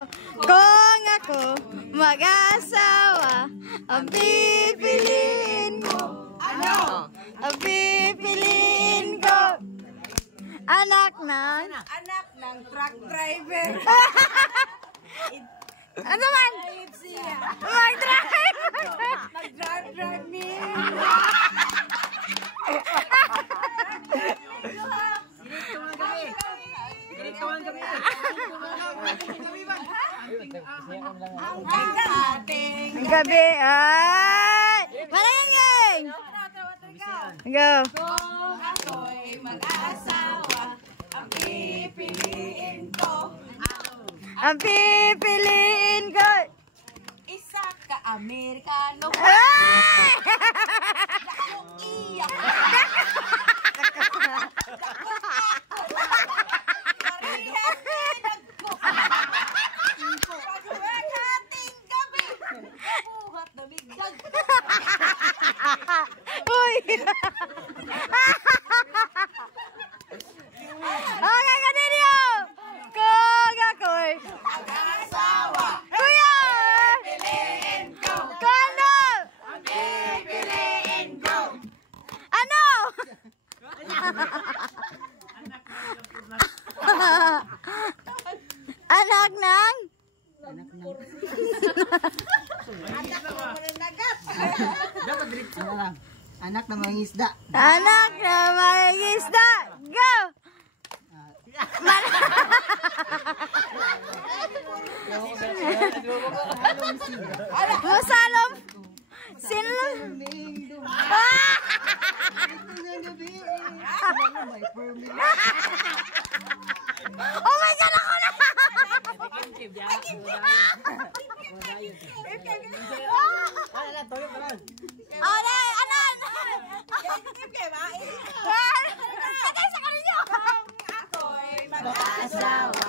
Kung ako mag-asawa, ang pipiliin ko. Ano? Ang pipiliin ko. Anak ng truck driver. Ano man? Mag-drive. Mag-drive me. Ang gabi ay maningin. Go. Kung ako'y mag-asawa, ang pipiliin ko. Ang pipiliin ko. Isa ka Amerikano. Ay! Iyak. Uy! Okay, continue! Kung ako'y Mag-asawa, Kuya! pipiliin ko. Kung ano? Ang pipiliin ko. Ano? Anak ng? Anak na mga isda. Anak na may isda. Go! Masalom. Sino? Oh my God! Ako na! Ano? Atay sa kanila! Ako'y mag-asawa,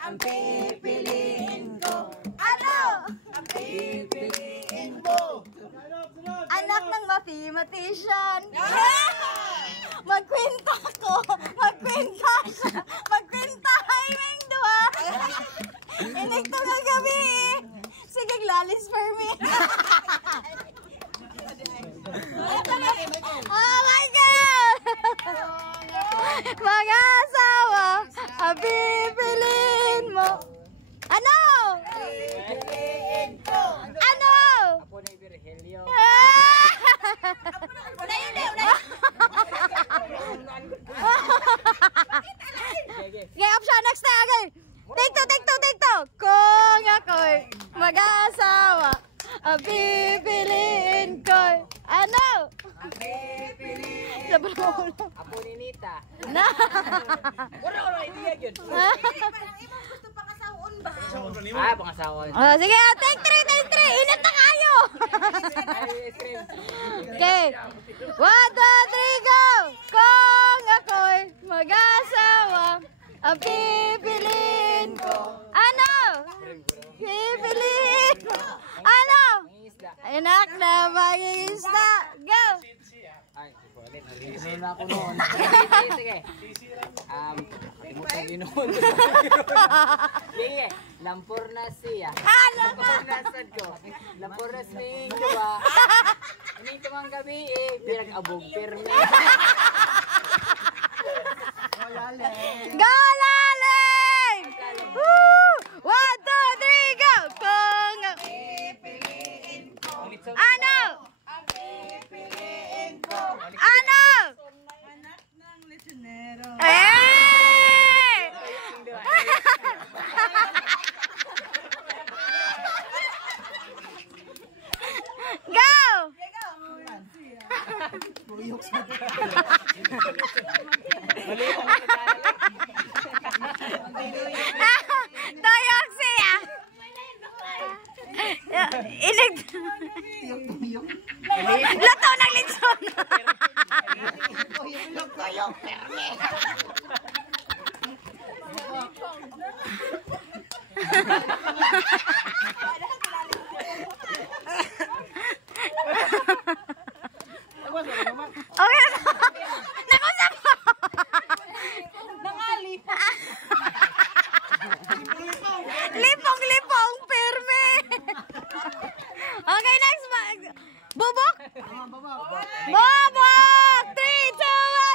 ang pipiliin ko. Ano? Ang pipiliin ko. Anak ng mathematician. Magkwenta ko. Magkwenta siya. Magkwenta kaming duha. Inig to nga gabi. Sige, lalis for me. Oh my God! Mag-asawa, ang pipiliin mo. Ano? Pipiliin ko. Ano? Okay, option next time. Okay. Take two. Kung ako'y mag-asawa, ang pipiliin ko. Ano? Ang pipiliin Sa bro. Apo ni Nita. Na. Wala idea yun. Imong gusto pa kasaon ba? Ah, pangasawa. Oh, sige, take three. Init na kayo. Okay. 1, 2, 3, go! Kung ako'y mag-asawa, ang pipiliin ko. Ano? Pipiliin ko. Ano? Anak na mag-isda. Go! Ay, ulit. Narinig na ako noon. Sige. Timotang ginoon. Sige. Lampor na siya. Lampor na sad ko. Lampor na siya. Diba? Ini tumang gabi pinag-abog perme. Go, Laling! Woo! 1, 2, 3, go! Kung pipiliin ko. ano? Ang pipiliin ko. Ano? Anak ng lesionero. Eh! Go! Toyok siya. Inig. Lato ng litson. Okay. Nakusap mo. Nangali. Lipong. Bobok! 3, 2,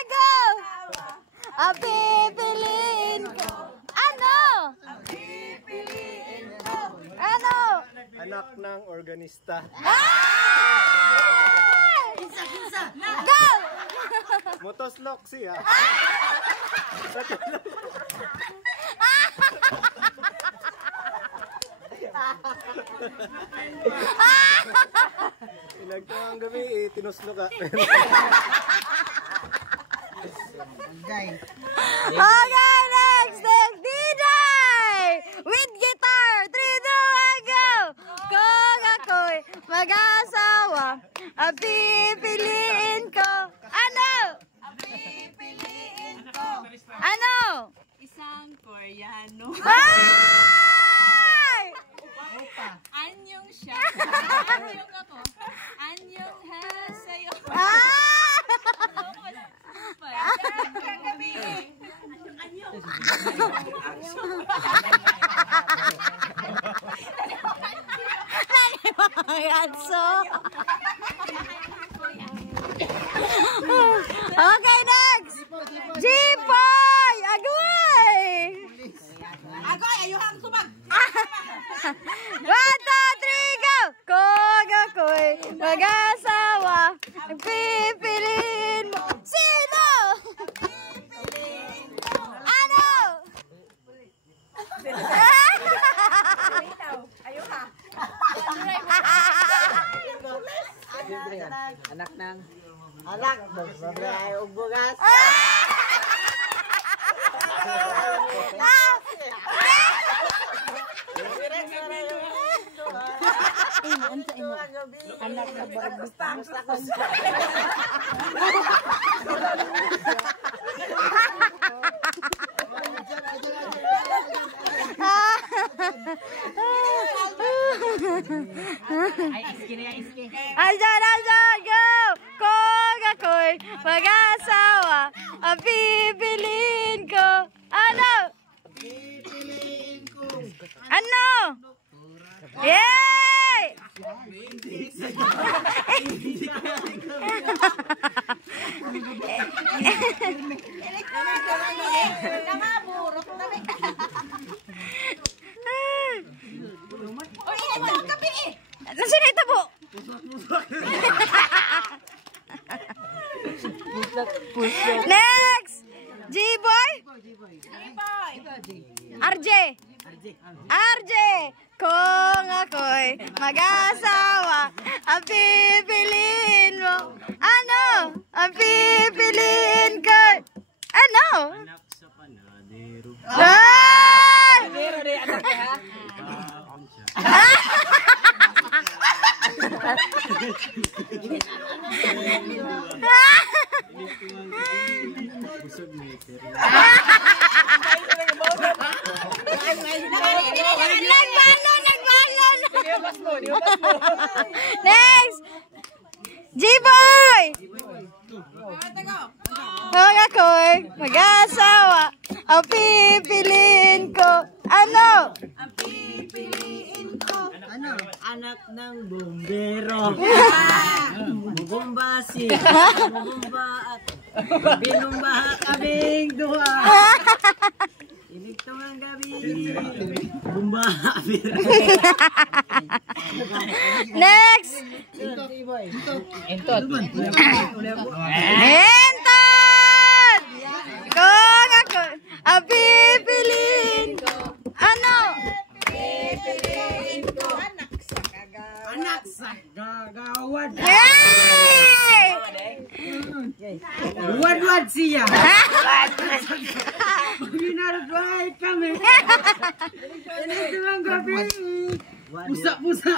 1, go! Ang pipiliin ko. Ano? Ano? Anak ng organista. Ay! Go! Motoslok siya. Pinagtawang gabi, tinuslo ka. Okay, next! DJ! With guitar! 3, 2, 1, go! Kung ako'y mag-asawa, ang pipiliin ko. Ano? Ano? Isang Koreano. Ay! Anyong siya. Anyong ako. Anyong ha sa'yo. Kagabi. Anyong. Okay, next! G-Boy! Agoy! Agoy, ayuhang subag. 1, 2, 3, go! Kung ako'y mag-asawa, ang pipiliin mo. Sino? Ano? Anak ng Anak, magbabay o bugas. Anak na Aljan, go! Kung ako'y mag-asawa, ang pipiliin ko. Ano? Ano? Yay! Nasaan na itabo? Next! G-Boy? RJ! RJ! Kung ako'y mag-asawa, ang pipiliin mo. Ano? Ang pipiliin ko. Ano? Anak sa panadero. Ay! Pero di anak niya ha? Busog meter. Nagbalon! Next! G-Boy! Kung ako'y mag-asawa, ang pipiliin ko. Ano? Ang pipiliin ko. Anak ng bumbero. Bumba si. Bumba at binumbaha kaming duha. Inito ang gabi. Bumbaha. Next! Entot. Entot! Kung ako ang pipiliin ko. Ano? Pipiliin ko. Anak sa gagawad. Yay! Wad-wad siya. Ginaragay kami. Inito ang gabi. Pusa-pusa.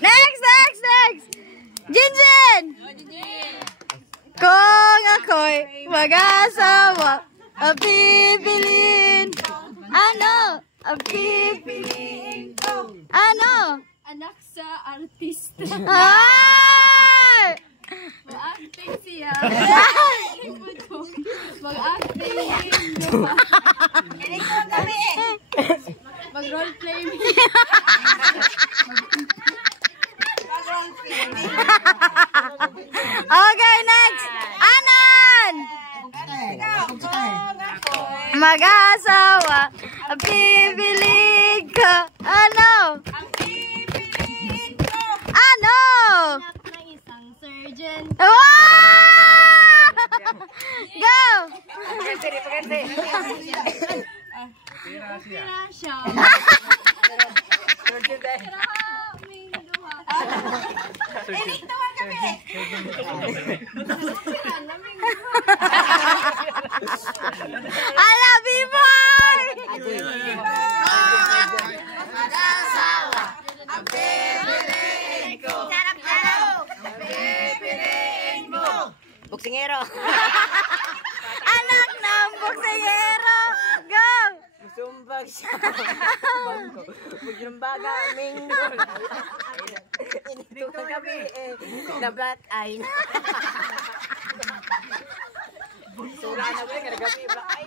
Next! Jinjin! Kung ako'y mag-asawa, ang pipiliin. Ano? Ang pipiliin ko. Ano? Anak sa artista. Ay! Mag-acting siya. Mag-acting. Inito ang gabi. Okay, next. Anon! Mag-asawa, ang pipiliin ko. Ano? Ano? Ng isang surgeon. Wow! Go! Tira siya. Aming duha. I love you, boy! Buksingero. Anak ng buksingero! Go! Sumbag siya. Bugrambaga, minggol. Inito ng gabi eh. Na black eye. Sura na ba yung gabi? Black eye.